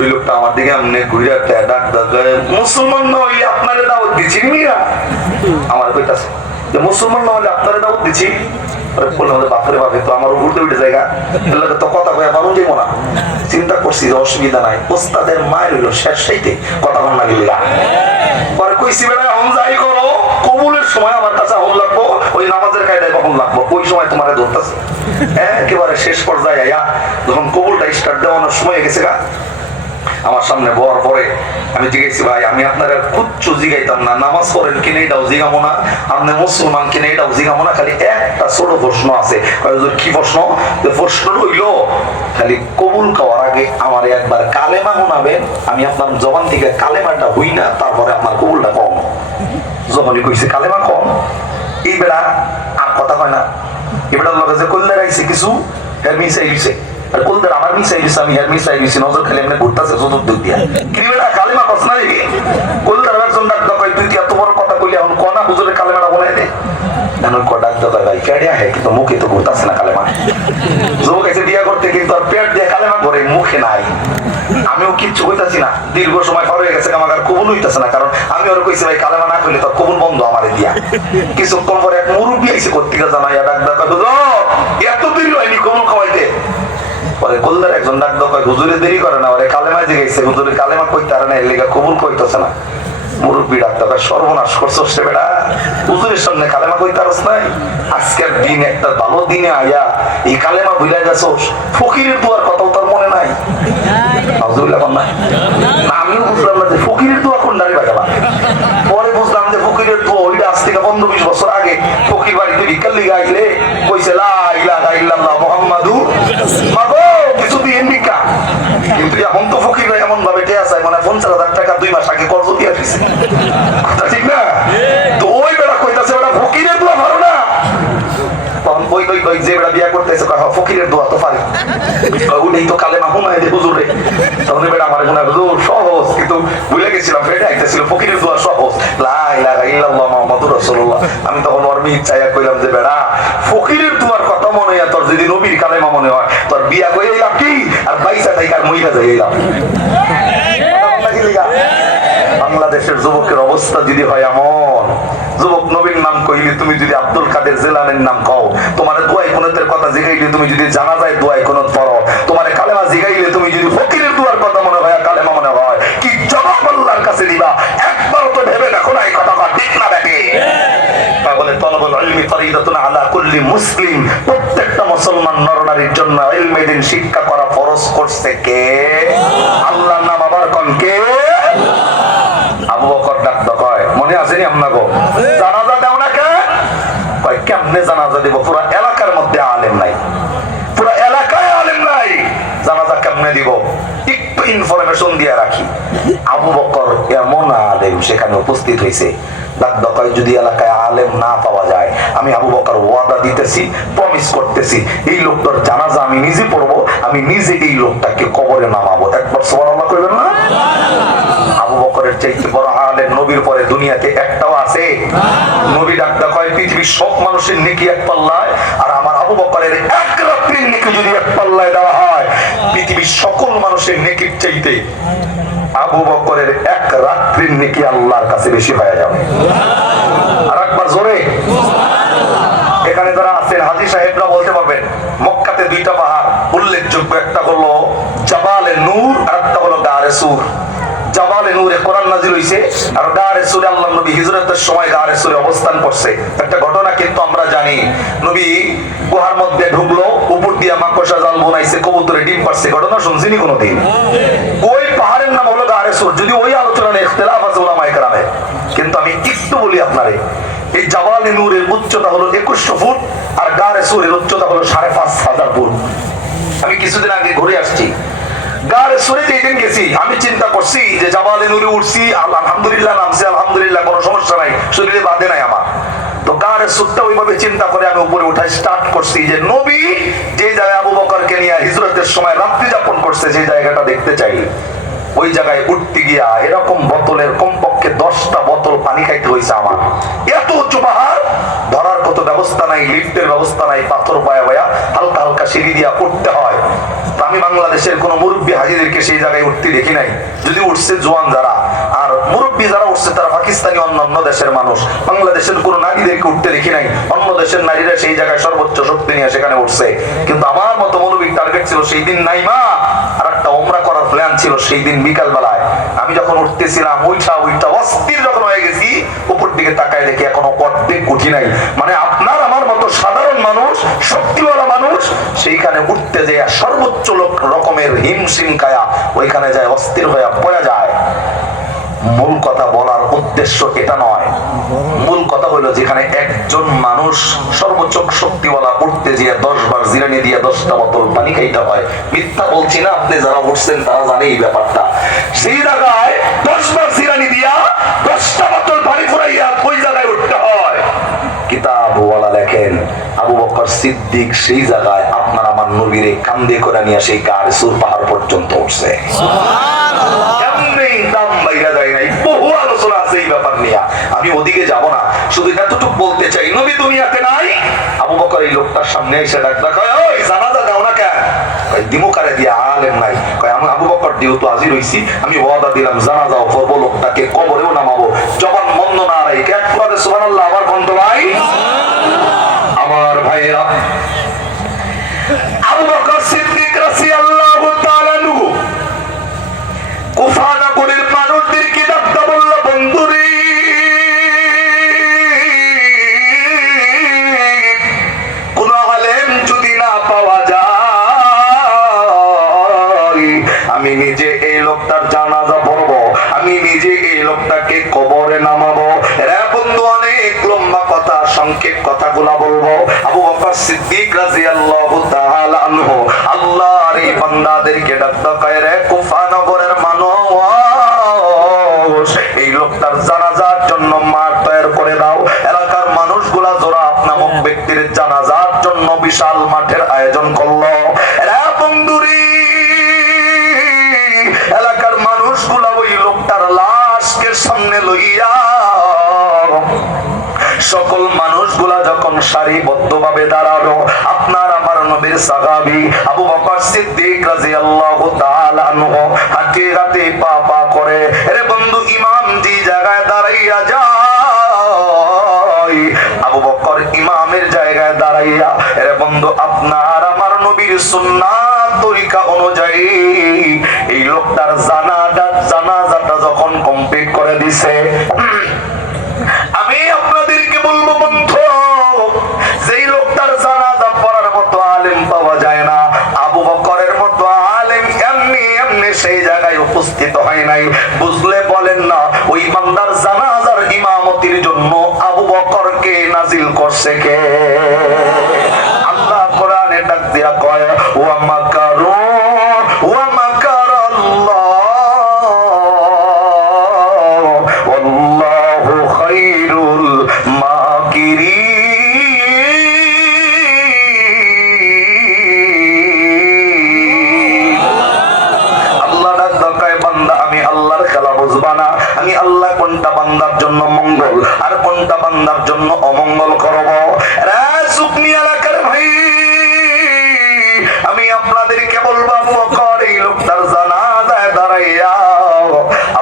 ওই লোকটা আমার দিকে এমনি ঘুরে ডাক মুসলমান না হইলে আপনারা দাওয়াত দিচ্ছি মিয়া আমার কইতাছে যে মুসলমান না হলে আপনারা দাওয়াত দিচ্ছি বাপরে বাপে তো আমার উল্টে উল্টে জায়গা তো কথা কয়ে পারো যাবো না। চিন্তা করছি যে অসুবিধা নাই, ওস্তাদের মায়ের হইলো শেষ সাইতে কথা বল না গেলে পরে কইছি বেড়া হম যাই করো, কবুলের সময় আমার কাছে হম লাগবো, ওই নামাজের কায়দায় কখন লাগবো ওই সময় তোমার ধরতেছে। একেবারে শেষ পর্যায়ে আয়া যখন কবুলটা স্টার্ট দেওয়ানোর সময় গেছে গা, আমার সামনে বর পরে আমি জিজ্ঞেসি ভাই আমি আপনার কুচ্ছু জিগাইতাম না, নামাজ পড়েন কিনে এটাও জিগামো না, আপনি মুসলমান কিনে এটাও জিগামো না, খালি একটা ছোট প্রশ্ন আছে। কি প্রশ্ন? প্রশ্ন হইল খালি কবুল খাওয়ার আগে আমার একবার কালেমা শোনাবেন, আমি আপনার জবান থেকে কালেমাটা হই না, তারপরে আপনার কবুলটা কম। যখনই কইছে কালেমা কম, এই বেড়া আর কথা হয় না, এই বেড়ার লগে যে কল্যাণ আইছে কিছু হ্যাঁ মিশাই দিছে, আর কলদের আমার মিশাই দিছে, আমি হ্যাঁ মিশাই দিছি, নজর খালি এমনি ঘুরতেছে চতুর দিক দিয়া। কি বেড়া কালেমা কস না রে? কলদের একজন ডাক দাও তুই এত বড় কথা কইলি এখন কনা হুজুরের কালেমাটা বলাই দে। ডাক দাও ভাই কেডিয়া হ্যাঁ কিন্তু মুখে তো ঘুরতেছে না কালেমা। যুবক এসে বিয়া করতে কিন্তু আর পেট দিয়ে কালেমা করে মুখে নাই। আমিও কিচ্ছু কইতাছি না, দীর্ঘ সময় পর হয়ে গেছে আমার আর কবুল হইতেছে না, কারণ আমি ওর কইছি ভাই কালেমা না কইলে তোর কবুল বন্ধ আমারে দিয়া। কিছুক্ষণ পরে এক মুরব্বী আইসে কর্তিকা জানাইয়া ডাক দাও এত দেরি হয়নি কবুল খাওয়াইতে। পরে কলদার একজন ডাক দাও হুজুরে দেরি করে না, ওরে কালেমা জিগাইছে, হুজুরের কালেমা কইতে আর না, এর লেগে কবুল কইতেছে না। মুরব্বী ডাক দাও সর্বনাশ করছস রে বেড়া, হুজুরের সামনে কালেমা কইতে পারস নাই, আজকের দিন একটা ভালো দিনে আয়া এই কালেমা ভুলে গেছস, ফকিরের দোয়ার কথাও তোর মনে নাই। আমিও বুঝলাম না যে ফকিরের দোয়া কোন দাঁড়িয়ে বাজাবা। পরে বুঝলাম যে ফকিরের দোয়া ওইটা আজ থেকে 15-20 বছর আগে ফকির বাড়িতে ভিক্ষার লিগে আইলে কইছে লা ইলাহা ইল্লাল্লাহ মুহাম্মাদুর মাগো কিছু দিন ভিক্ষা। কিন্তু এখন তো ফকিররা এমন ভাবে টেয়া চায় মানে 50,000 টাকা 2 মাস আগে কর্জ দিয়ে দিছে, কথা ঠিক না? তো ওই বেড়া কইতাছে বেড়া ফকিরের দোয়া পারো না, তখন ওই যে বেড়া বিয়া করতেছে ফকিরের দোয়া তো পারে, উনি তো কালেমা শোনায় দে হুজুরে। তখন বেড়া আমার মনে হুজুর সহজ, কিন্তু ভুলে গেছিলাম পেটে আইতেছিল ফকিরের দোয়া সহজ লা ইলাহা ইল্লাল্লাহ মুহাম্মাদুর রাসূলুল্লাহ। আমি তখন ওর ইচ্ছায়া কইলাম যে বেড়া ফকিরের দোয়ার কথা মনে হয় তোর যদি নবীর কালেমা মনে হয় তোর বিয়া কই এলাম কি আর বাইসা তাইকার মহিলা যাই এলাম। বাংলাদেশের যুবকের অবস্থা যদি হয় এমন, যুবক নবীর নাম কইলি তুমি যদি আব্দুল কাদের জিলানীর নাম কও, তোমার দোয়াই কুনতের কথা জিগাইলে তুমি যদি জানা যায় দোয়াই কুনত পড়ো, তোমার কালেমা জিগাইলে তুমি যদি ফকিরের দোয়ার কথা মনে হয় কালেমা মনে হয়, কি জবাব আল্লাহর কাছে দিবা একবার তো ভেবে দেখো না, এই কথা ঠিক না দেখে। তাহলে তলবুল ইলমি ফরিদাতুন আলা কুল্লি মুসলিম, প্রত্যেকটা মুসলমান নরনারীর জন্য ইলমে দ্বীন শিক্ষা করা ফরজ করছে কে? আল্লাহর নাম আবার কোন কে? আবু বকর ডাক কয় মনে আছে নি আপনাকে জানাজা দাও না কে? কয় কেমনে জানাজা দেব, পুরো এলাকার মধ্যে আলেম নাই, পুরো এলাকায় আলেম নাই, জানাজা কেমনে দিব? একটু ইনফরমেশন দিয়ে রাখি। আবু বকর এমন আলেম সেখানে উপস্থিত হয়েছে, যদি এলাকায় আলেম না পাওয়া যায় আমি আবু বকর ওয়াদা দিতেছি, প্রমিস করতেছি এই লোকটার জানাজা আমি নিজে পড়বো, আমি নিজে এই লোকটাকে কবরে নামাবো। একবার সুবহানাল্লাহ কইবেন না? আবু বকরের চাইতে বড় আলেম নবীর পরে দুনিয়াতে একটাও আছে? নবী ডাকটা কয় পৃথিবীর সব মানুষের নেকি এক পাল্লায়, আর আমার আবু বকরের এক রাত্রির নেকি যদি এক পাল্লায় দেওয়া হয় পৃথিবীর সকল মানুষের নেকির চাইতে আবু বকরের এক রাত্রির নেকি আল্লাহর কাছে বেশি হয়ে যাবে। আর একবার জোরে এখানে যারা আছেন হাজী সাহেবরা বলতে পারবেন মক্কাতে 2টা পাহাড় উল্লেখযোগ্য, একটা হলো জাবালে নূর আর একটা হলো গারে সুর। জাবালে নূরে কোরআন নাযিল হইছে আর গারে সুরে আল্লাহর নবী হিজরতের সময় গারে সুরে অবস্থান করছে। একটা ঘটনা কিন্তু আমরা জানি, নবী গুহার মধ্যে ঢুকলো, উপর দিয়ে মাকড়সা জাল বানাইছে, কবুতরে ডিম পারছে, ঘটনা শুনছিনি কোনোদিন? ওই পাহাড়ের নাম হলো গারে সুর, যদি ওই আলোচনায় ইখতিলাফ আছে উলামায়ে কেরামের, কিন্তু আমি একটু বলি আপনারে, এই জাবালে নূরের উচ্চতা হলো 2100 ফুট আর গারে সুরের উচ্চতা হলো 5,500 ফুট। আমি কিছুদিন আগে ঘুরে আসছি গারে সুরে, যেদিন গেছি আমি চিন্তা করছি যে জাবালে নূরে উঠছি আলহামদুলিল্লাহ, নামছি আলহামদুলিল্লাহ, কোনো সমস্যা নাই, শরীরে বাঁধে নাই আমার। তো গারে সুরটা ওইভাবে চিন্তা করে আমি উপরে উঠাই স্টার্ট করছি যে নবী যে জায়গায় আবু বকরকে নিয়ে হিজরতের সময় রাত্রি যাপন করছে যে জায়গাটা দেখতে চাই, ওই জায়গায় উঠতে গিয়া এরকম বোতলের কমপক্ষে 10টা বোতল পানি খাইতে হয়েছে আমার। এত উঁচু পাহাড়, ধরার কত ব্যবস্থা নাই, লিফটের ব্যবস্থা নাই, পাথর পায়া পায়া হালকা হালকা সিঁড়ি দিয়া উঠতে হয়। আমি আমি বাংলাদেশের কোন মুরব্বী হাজিদেরকে সেই জায়গায় উঠতে দেখি নাই। যদি উঠছে জোয়ান যারা, আর মুরব্বী যারা উঠছে তারা পাকিস্তানি অন্যান্য দেশের মানুষ। বাংলাদেশের কোন নারীদেরকে উঠতে দেখি নাই। অন্য দেশের নারীরা সেই জায়গায় সর্বোচ্চ শক্তি নিয়ে সেখানে উঠছে, কিন্তু আমার মতো মৌলবীর টার্গেট ছিল সেই দিন নাই মা আর একটা ওমরা করার প্ল্যান ছিল সেই দিন বিকাল বেলায়। আমি যখন উঠতেছিলাম উইঠা অস্থির যখন হয়ে গেছি, উপর দিকে তাকায় দেখি এখনো অর্ধেক উঠি নাই। মানে আপনার আমার মতো সাধারণ মানুষ, শক্তিওয়ালা মানুষ সেইখানে উঠতে যায় সর্বোচ্চ রকমের হিমশিম কায়া ওইখানে যায় অস্থির হয়ে পড়ে যায়। মূল কথা বলার উদ্দেশ্য এটা নয়। মূল কথা হলো যেখানে একজন মানুষ সর্বোচ্চ শক্তিওয়ালা উঠতে গিয়ে 10 বার জিরানি দিয়ে 10টা বোতল পানি খাইতে হয়। মিথ্যা বলছি না, আপনি যারা উঠছেন তারা জানে এই ব্যাপারটা। সেই জায়গায় 10 বার জিরানি দিয়া 10টা বোতল পানি ফুরাইয়া ওই জায়গায় উঠতে হয়। কিতাবওয়ালা লেখেন আবু বকর সিদ্দিক সেই জায়গায় আপনার আমার নবীরে কান্দে করে নিয়ে সেই গাড়ি সুর পাহাড় পর্যন্ত উঠছে। বহু আলোচনা আছে এই ব্যাপার নিয়ে, আমি ওদিকে যাব না। শুধু এতটুকু বলতে চাই, নবী দুনিয়াতে নাই। আবু বকর এই লোকটার সামনে এসে ডাকটা কয়, ওই জানাজা দাও না কেন? দিমু কারে দিয়া আলেম নাই। কয় আমি আবু বকর যেহেতু হাজির হইছি, আমি ওয়াদা দিলাম জানাজাও করবো, লোকটাকে কবরেও নামাবো। জবান বন্ধ না রাখে একবারে সুবহানাল্লাহ আমার কণ্ঠ ভাই। আমার ভাইরা, আবু বকর সিদ্দিক রাদিয়াল্লাহু তাআলা আনহু কুফা নগরীর মানুষদেরকে ডাকতে বলল, বন্ধুরে কোন আলেম যদি না পাওয়া যায়, আমি নিজে এই লোকটার জানাজা পড়বো, আমি নিজে এই লোকটাকে কবরে নামাবো। রে বন্ধু, অনেক লম্বা কথা, সংক্ষেপ কথাগুলা বলবো। আবু বকর সিদ্দিক রাদিয়াল্লাহু তাআলা আনহু আল্লাহর এই বান্দাদেরকে ডাকতে কয়, রে কুফা নগরের মানুষ, এই লোকটার জানাজার জন্য মাঠ তৈরি করে দাও। এলাকার মানুষগুলা জোরাফ নামক ব্যক্তির জানাজার জন্য বিশাল মাঠের আয়োজন করলো। রে বন্ধুরে, এলাকার মানুষগুলা ওই লোকটার লাশকে সামনে লইয়া সকল মানুষগুলা যখন সারিবদ্ধভাবে দাঁড়ালো, আপনার আমার নবীর সাহাবী আবু বকর সিদ্দিক রাদিয়াল্লাহু তাআলা আনহু হাতে হাতে পা পা করে, রে বন্ধু ইমাম যে জায়গায় দাঁড়াইয়া যায়, আবু বকর ইমামের জায়গায় দাঁড়াইয়া, রে বন্ধু আপনার আমার নবীর সুন্নাত তরিকা অনুযায়ী এই লোকটার জানাজাটা যখন কমপ্লিট করে দিছে, আমি আপনাদেরকে বলবো বন্ধু, যেই লোকটার জানাজা পড়ার মতো আলেম পাওয়া যায় না, আবু বকরের মতো আলেম এমনি এমনি সেই জায়গায় উপস্থিত হয় নাই। বুঝলে বলেন না, ওই বান্দার জানাজার ইমামতির জন্য আবু বকরকে নাজিল করছে কে? আল্লাহ কোরআনে ডাক দিয়া কয়, ওয়া মাকারু ওয়া মাকারাল্লাহ ওয়াল্লাহু খায়রুল মাকিরিন। আল্লাহ ডাক দেয়, বান্দা আমি আল্লাহর খেলা বুঝবা না, আমি আল্লাহ কোনটা বান্দার জন্য মঙ্গল আর কোনটা বান্দার জন্য অমঙ্গল করব। রাজুকনি এলাকার ভাই, আমি আপনাদেরকে বলবো, আবু বকর এই লোকটার জানাজায় দাঁড়াইয়া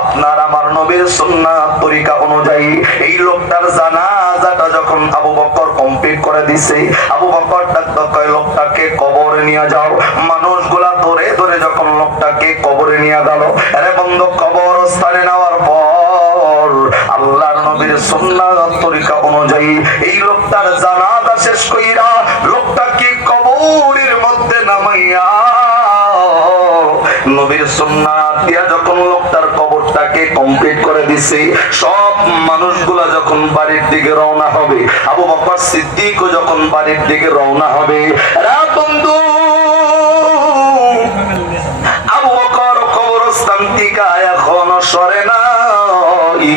আপনার আমার নবীর সুন্নাত তরিকা অনুযায়ী এই লোকটার জানাজাটা যখন আবু বকর কমপ্লিট করে দিছে, আবু বকর ডাক কয়, লোকটাকে কবরে নিয়ে যাও। মানুষগুলা ধরে ধরে যখন লোকটাকে কবরে নিয়ে গেল, আরে বন্ধু কবরস্থানে নেওয়ার পর আল্লাহর নবীর সুন্নাত তরিকা অনুযায়ী এই লোকটার জানাজা শেষ কইরা লোকটাকে কবরের মধ্যে নামাইয়া নবীর সুন্নাত দিয়া যখন লোকটার কবরটাকে কমপ্লিট করে দিছে, সব মানুষগুলা যখন বাড়ির দিকে রওনা হবে, আবু বকর সিদ্দিকও যখন বাড়ির দিকে রওনা হবে, রা বন্ধু আবু বকর কবরস্থান থেকে এখনো সরে নাই।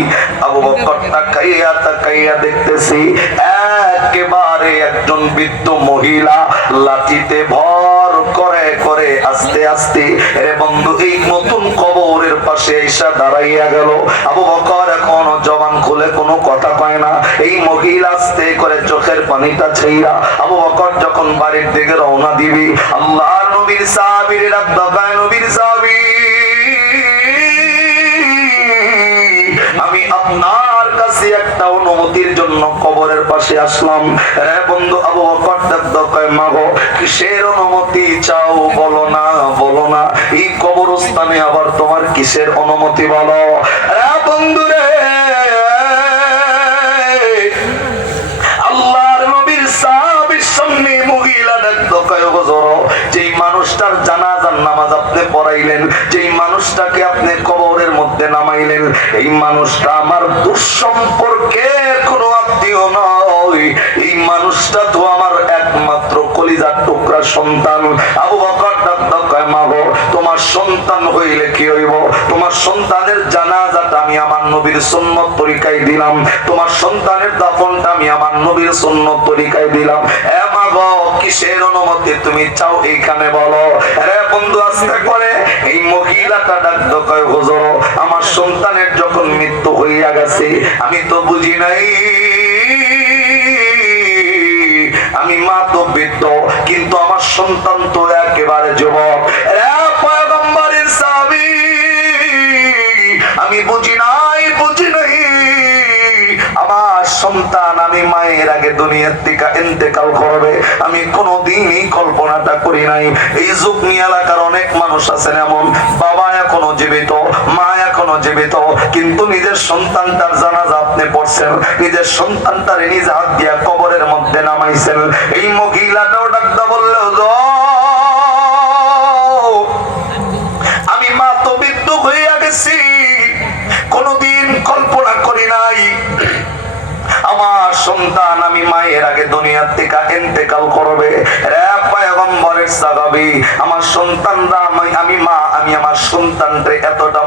আবু বকর তাকাইয়া তাকাইয়া দেখতেছি একেবারে একজন বৃদ্ধ মহিলা লাঠিতে ভর করে করে আস্তে আস্তে রে বন্ধু এই নতুন কবরের পাশে এসে দাঁড়াইয়া গেল। আবু বকর এখন জবান খুলে কোনো কথা পায় না। এই মহিলা আস্তে করে চোখের পানিটা ছেইরা আবু বকর যখন বাড়ির দিকে রওনা দিবি, আল্লাহর নবীর সাহাবীর রাব্বাকা নবীর সাহাবী আমি আপনার কাছে একটা অনুমতির জন্য কবরের পাশে আসলাম। রে বন্ধু আবু বকর কয় মাগো কিসের অনুমতি চাও বলো না বলো না, এই কবরস্থানে আবার তোমার কিসের অনুমতি বলো। রে বন্ধু রে, আল্লাহর নবীর সাহাবীর সামনে মহিলা ডাকতো কয় হুজুর, যেই মানুষটার জানাজার নামাজ আপনি পড়াইলেন, যেই মানুষটাকে আপনি কবরের মধ্যে নামাইলেন, এই মানুষটা আমার দুঃসম্পর্কের কোনো আত্মীয় নয়, এই মানুষটা তো আমার একমাত্র কলিজার টুকরা সন্তান। আবু বকর ডাকতো কয় মা গো তোমার সন্তান হইলে কি হইব, তোমার সন্তানের জানাজাটা আমি আমার নবীর সুন্নত তরিকায় দিলাম, তোমার সন্তানের দাফনটা আমি আমার নবীর সুন্নত তরিকায় দিলাম। এ মা গো কিসের অনুমতি তুমি চাও এইখানে বলো। রে বন্ধু আস্তে করে এই মহিলাটা ডাকতো কয় হুজুর, আমার সন্তানের যখন মৃত্যু হইয়া গেছে আমি তো বুঝি নাই, আমি মা তো বৃদ্ধ কিন্তু আমার সন্তান তো একেবারে যুবক। পয়গম্বরের সাহাবী আমি বুঝি নাই আমার সন্তান আমি মায়ের আগে দুনিয়ার থেকে ইন্তেকাল করবে, আমি কোনোদিনই কল্পনাটা করি নাই। এই যুগ নিয়ে এলাকার অনেক মানুষ আছেন এমন, বাবা এখনো জীবিত, মা এখনো জীবিত, কিন্তু নিজের সন্তানটার জানাজা আপনি পড়ছেন, নিজের সন্তানটার নিজ হাত দিয়া কবরের মধ্যে নামাইছেন। এই মহিলাটাও ডাকতে বললো আমি মা তো বৃদ্ধ হইয়া গেছি, কোনদিন কল্পনা করি নাই আমার সন্তান আমি মায়ের আগে দুনিয়ার থেকে ইন্তেকাল করবে। রে পয়গম্বরের সাহাবী আমার সন্তানরা আমি মা আমি আমার সন্তানকে এতটা